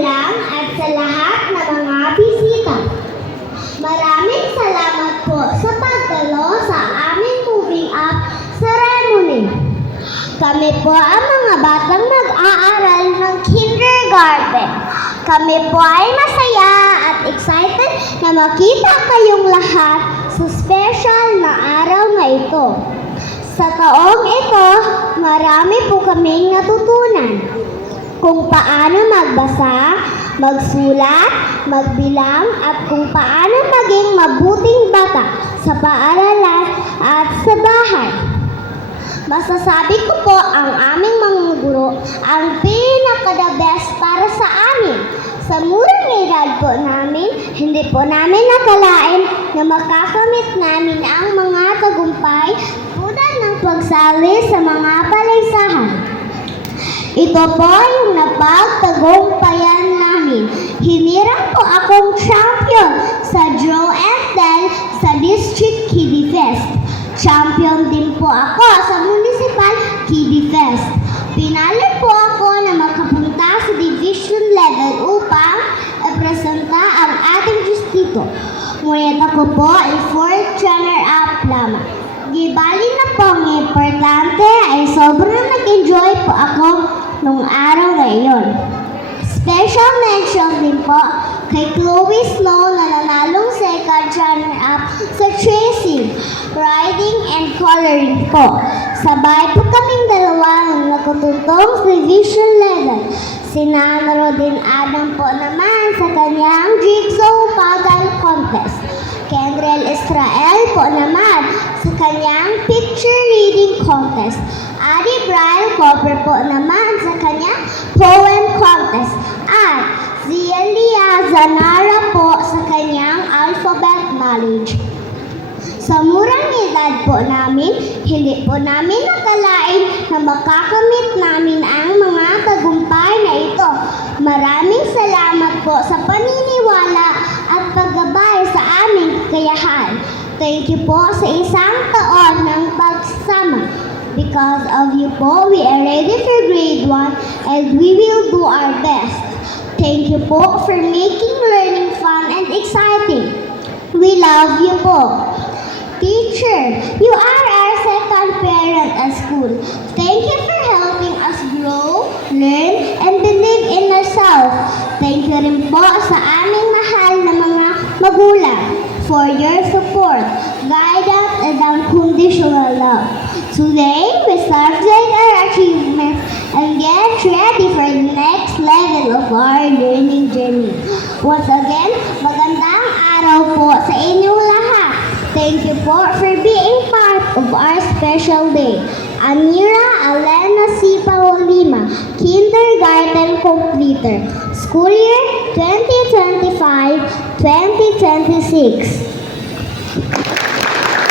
magulang at sa lahat ng mga bisita. Maraming salamat po sa pagdalo sa aming moving up ceremony. Kami po ang mga batang nag-aaral ng kindergarten. Kami po ay masaya at excited na makita kayong lahat sa special na araw na ito. Sa taong ito, marami po kaming natutunan kung paano magbasa, magsulat, magbilang at kung paano maging mabuting bata sa paaralan at sa bahay. Masasabi ko po ang aming mga guro ang pinaka-the best para sa amin. Sa murang edad po namin, hindi po namin nakalain na makakamit namin ang mga tagumpay tulad ng pagsali sa mga paligsahan. Ito po yung napagtagumpayan namin. Hinirang po akong champion sa Draw and Tell sa District Kiddie Fest. Champion din po ako sa Municipal Kiddie Fest. Pinali po ako na makapunta sa division level upang ipresenta ang ating distrito. Ngunit ako po ay 4th runner-up lamang. Gibali na po ang importante ay sobrang nag-enjoy po ako nung araw na iyon. Special mention din po kay Chloe Snow na nanalong 2nd runner-up sa tracing, writing, and coloring po. Sabay po kaming dalawang nakatuntong sa division level. Si Nana Rodin Adam po naman sa kanyang jigsaw puzzle contest. Kendrell Israel po naman sa kanyang picture reading contest. Adi Brian Cooper po naman sa kanyang poem contest. At Zielia Zanara po sa kanyang alphabet knowledge. Sa murang edad po namin, hindi po namin nakalain na makakamit namin ang mga tagumpay na ito. Maraming salamat po sa paniniwala at paggabay sa aming kakayahan. Thank you po sa isang taon ng pagsama. Because of you po, we are ready for grade 1 and we will do our best. Thank you po for making learning fun and exciting. We love you po. Teacher, you are our second parent at school. Thank you for helping us grow, learn, and believe in ourselves. Thank you rin po sa aming mahal na mga magulang for your support, guidance, and unconditional love. Today, we celebrate our achievements and get ready for the next level of our learning journey. Once again, magandang araw po sa inyong lahat. Thank you po for being part of our special day. Amira Alena C. Paulima, Kindergarten Completer, School Year 2025-2026.